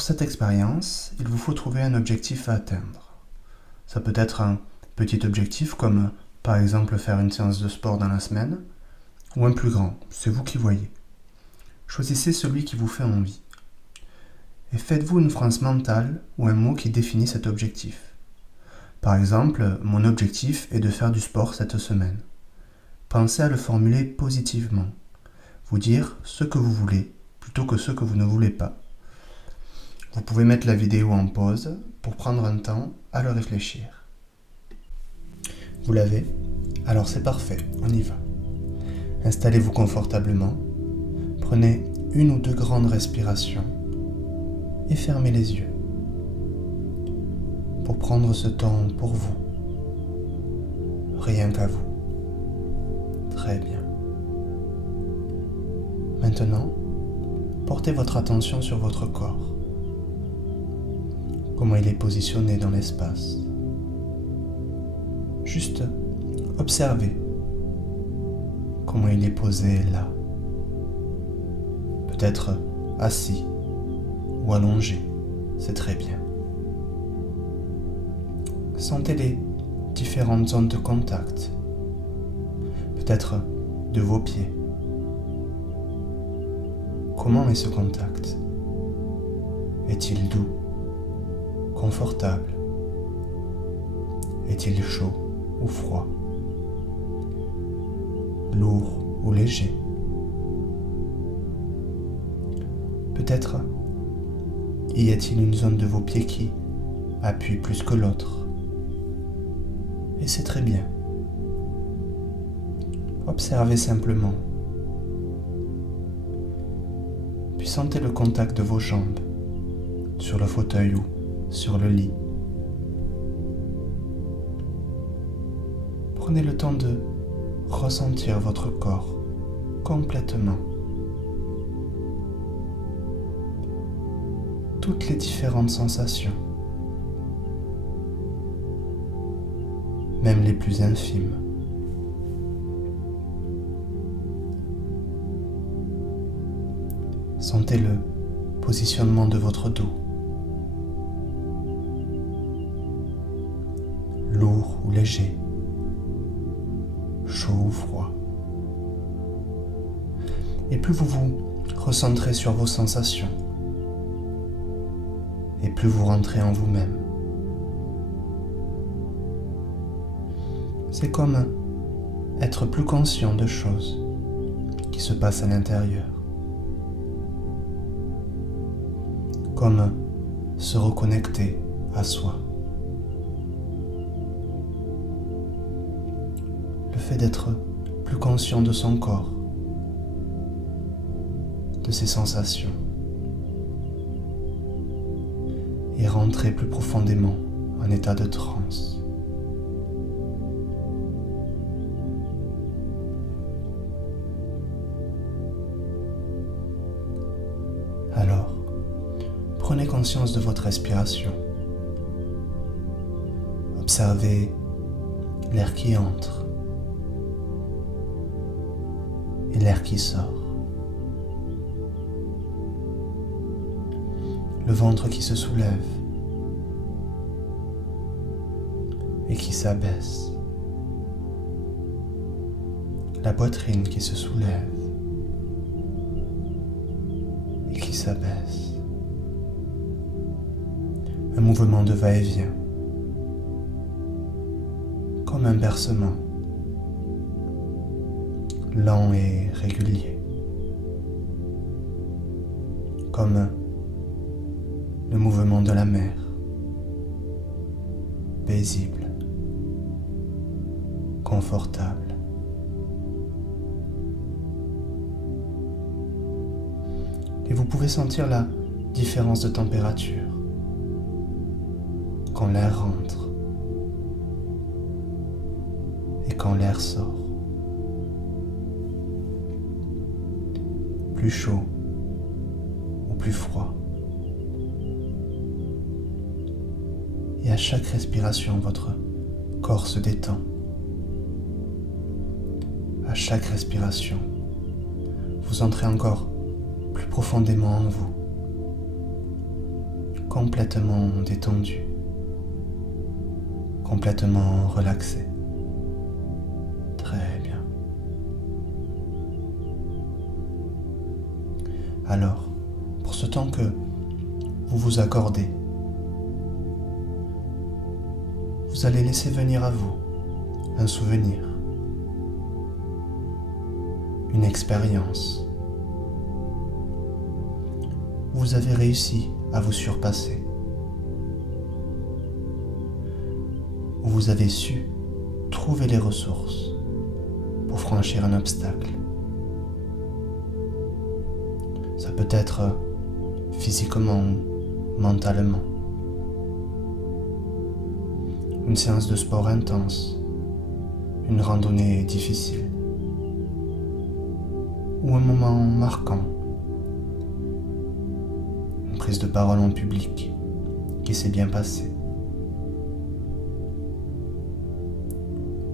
Pour cette expérience, il vous faut trouver un objectif à atteindre. Ça peut être un petit objectif comme par exemple faire une séance de sport dans la semaine, ou un plus grand, c'est vous qui voyez. Choisissez celui qui vous fait envie. Et faites-vous une phrase mentale ou un mot qui définit cet objectif. Par exemple, mon objectif est de faire du sport cette semaine. Pensez à le formuler positivement. Vous dire ce que vous voulez plutôt que ce que vous ne voulez pas. Vous pouvez mettre la vidéo en pause pour prendre un temps à le réfléchir. Vous l'avez? Alors c'est parfait, on y va. Installez-vous confortablement, prenez une ou deux grandes respirations et fermez les yeux pour prendre ce temps pour vous, rien qu'à vous. Très bien. Maintenant, portez votre attention sur votre corps. Comment il est positionné dans l'espace. Juste observez comment il est posé là. Peut-être assis ou allongé, c'est très bien. Sentez les différentes zones de contact, peut-être de vos pieds. Comment est ce contact? Est-il doux, confortable? Est-il chaud ou froid? Lourd ou léger? Peut-être y a-t-il une zone de vos pieds qui appuie plus que l'autre? Et c'est très bien. Observez simplement. Puis sentez le contact de vos jambes sur le fauteuil ou sur le lit. Prenez le temps de ressentir votre corps complètement. Toutes les différentes sensations, même les plus infimes. Sentez le positionnement de votre dos, lourd ou léger, chaud ou froid. Et plus vous vous recentrez sur vos sensations, et plus vous rentrez en vous-même. C'est comme être plus conscient de choses qui se passent à l'intérieur. Comme se reconnecter à soi. Le fait d'être plus conscient de son corps, de ses sensations, et rentrer plus profondément en état de transe. Alors, prenez conscience de votre respiration. Observez l'air qui entre et l'air qui sort. Le ventre qui se soulève et qui s'abaisse. La poitrine qui se soulève et qui s'abaisse. Un mouvement de va-et-vient, comme un bercement, lent et régulier, comme le mouvement de la mer, paisible, confortable. Et vous pouvez sentir la différence de température quand l'air rentre et quand l'air sort. Plus chaud ou plus froid. Et à chaque respiration, votre corps se détend. À chaque respiration, vous entrez encore plus profondément en vous. complètement détendu, complètement relaxé. Très bien. Alors, pour ce temps que vous vous accordez, vous allez laisser venir à vous un souvenir, une expérience. Vous avez réussi à vous surpasser. Vous avez su trouver les ressources pour franchir un obstacle. Ça peut être physiquement, mentalement. Une séance de sport intense, une randonnée difficile, ou un moment marquant, une prise de parole en public qui s'est bien passée,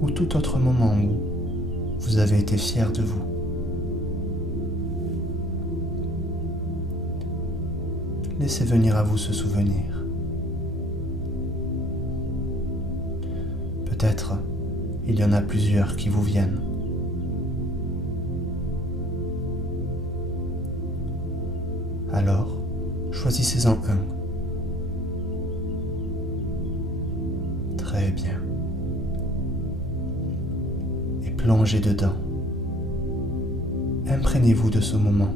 ou tout autre moment où vous avez été fier de vous. Laissez venir à vous ce souvenir. Peut-être il y en a plusieurs qui vous viennent. Alors, choisissez-en un. Très bien. Et plongez dedans. Imprégnez-vous de ce moment.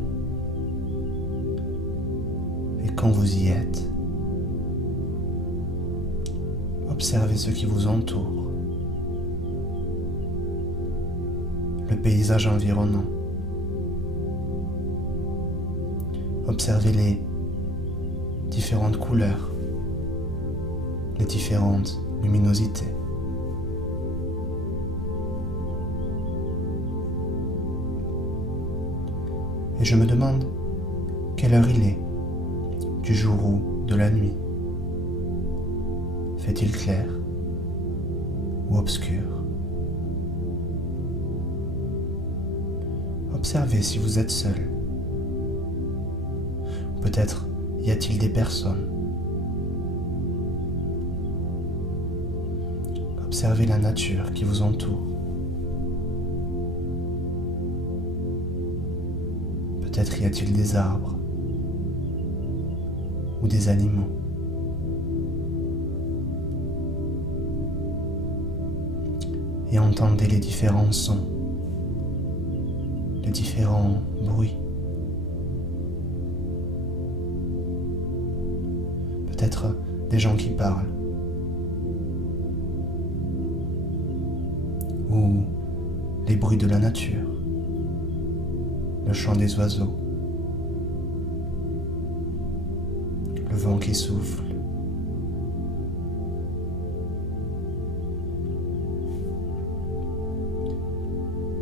Et quand vous y êtes, observez ce qui vous entoure, le paysage environnant. Observez les différentes couleurs, les différentes luminosités. Et je me demande quelle heure il est, du jour ou de la nuit. Fait-il clair ou obscur? Observez si vous êtes seul. Peut-être y a-t-il des personnes. Observez la nature qui vous entoure. Peut-être y a-t-il des arbres ou des animaux. Et entendez les différents sons, les différents bruits. Peut-être des gens qui parlent, ou les bruits de la nature, le chant des oiseaux, le vent qui souffle.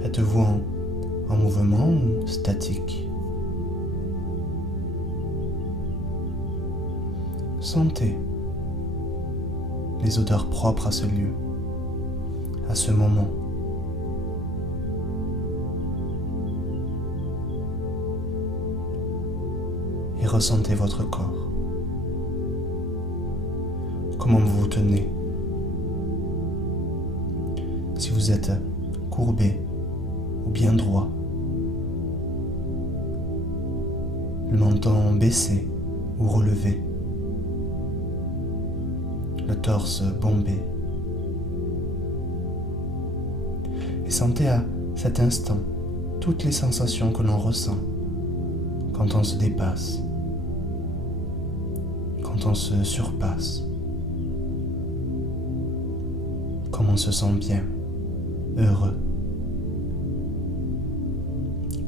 Êtes-vous en mouvement ou statique? Sentez les odeurs propres à ce lieu, à ce moment. Et ressentez votre corps. Comment vous vous tenez? Si vous êtes courbé ou bien droit, le menton baissé ou relevé, le torse bombé. Et sentez à cet instant toutes les sensations que l'on ressent quand on se dépasse, quand on se surpasse, comme on se sent bien, heureux.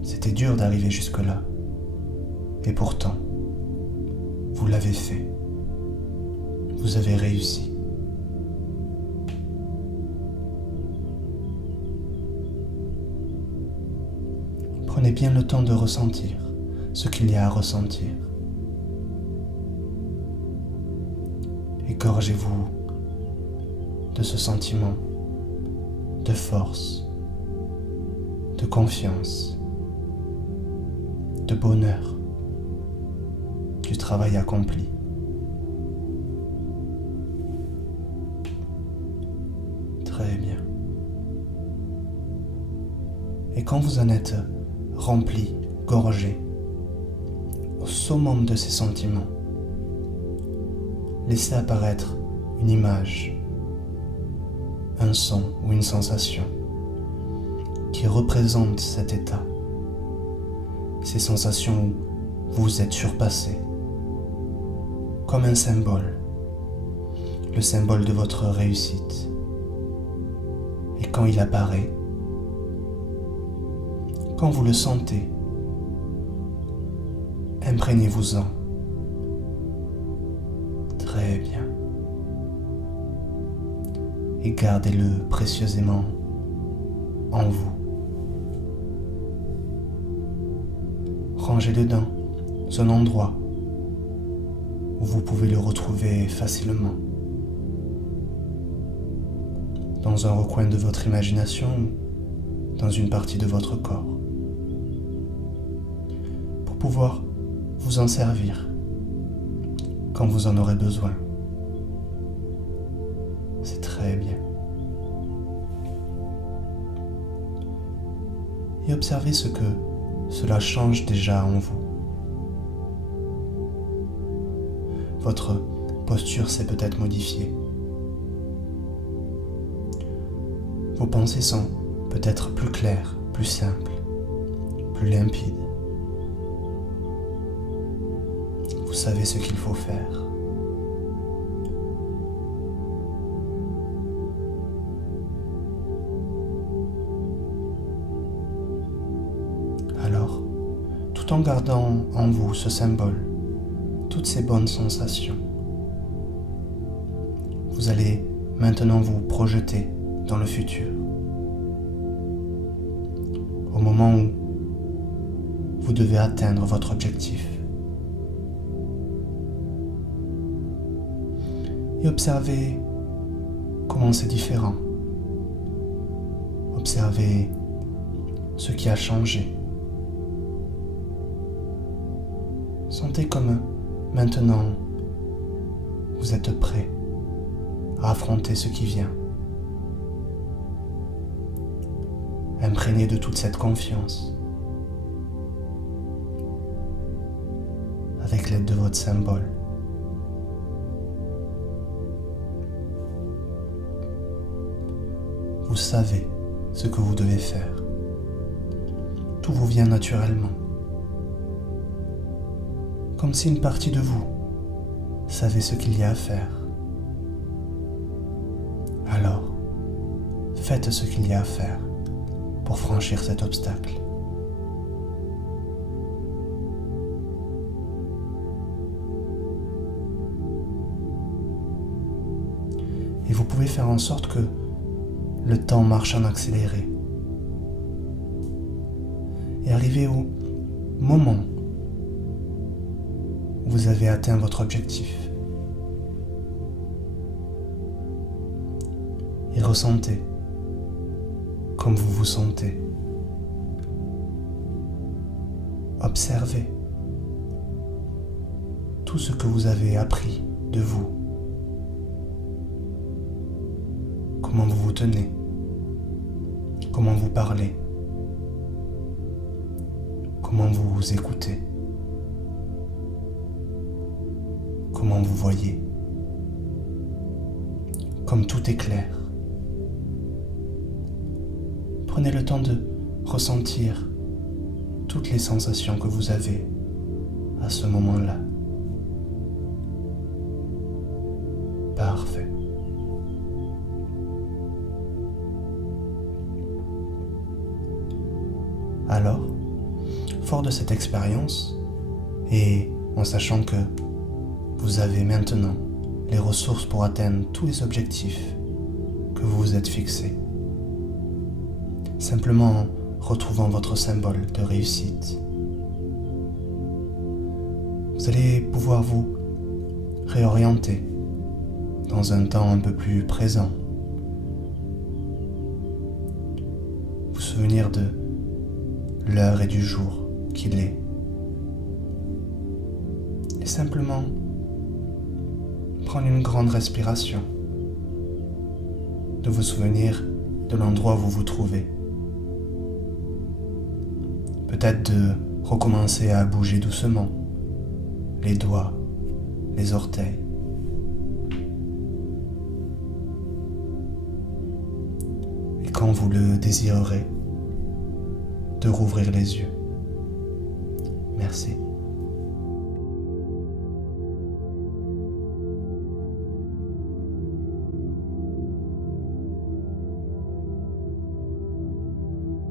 C'était dur d'arriver jusque-là, et pourtant, vous l'avez fait. Vous avez réussi. Prenez bien le temps de ressentir ce qu'il y a à ressentir. Égorgez-vous de ce sentiment de force, de confiance, de bonheur, du travail accompli. Très bien. Et quand vous en êtes rempli, gorgé, au summum de ces sentiments, laissez apparaître une image, un son ou une sensation qui représente cet état, ces sensations où vous êtes surpassé, comme un symbole, le symbole de votre réussite. Et quand il apparaît, quand vous le sentez, imprégnez-vous-en. Très bien. Et gardez-le précieusement en vous. Rangez-le dans un endroit où vous pouvez le retrouver facilement. Dans un recoin de votre imagination, dans une partie de votre corps. Pour pouvoir vous en servir quand vous en aurez besoin. C'est très bien. Et observez ce que cela change déjà en vous. Votre posture s'est peut-être modifiée. Vos pensées sont peut-être plus claires, plus simples, plus limpides. Vous savez ce qu'il faut faire. Alors, tout en gardant en vous ce symbole, toutes ces bonnes sensations, vous allez maintenant vous projeter dans le futur. Au moment où vous devez atteindre votre objectif. Et observez comment c'est différent. Observez ce qui a changé. Sentez comme maintenant vous êtes prêt à affronter ce qui vient. Imprégné de toute cette confiance, avec l'aide de votre symbole. Vous savez ce que vous devez faire. Tout vous vient naturellement. Comme si une partie de vous savait ce qu'il y a à faire. Alors, faites ce qu'il y a à faire pour franchir cet obstacle. Et vous pouvez faire en sorte que le temps marche en accéléré. Et arriver au moment où vous avez atteint votre objectif. Et ressentez comme vous vous sentez. Observez tout ce que vous avez appris de vous. Comment vous vous tenez, comment vous parlez, comment vous vous écoutez, comment vous voyez, comme tout est clair. Prenez le temps de ressentir toutes les sensations que vous avez à ce moment-là. Parfait. Alors, fort de cette expérience, et en sachant que vous avez maintenant les ressources pour atteindre tous les objectifs que vous vous êtes fixés, simplement en retrouvant votre symbole de réussite, vous allez pouvoir vous réorienter dans un temps un peu plus présent, vous souvenir de l'heure et du jour qu'il est, et simplement prendre une grande respiration de vous souvenir de l'endroit où vous vous trouvez. Peut-être de recommencer à bouger doucement les doigts, les orteils. Et quand vous le désirerez, de rouvrir les yeux. Merci.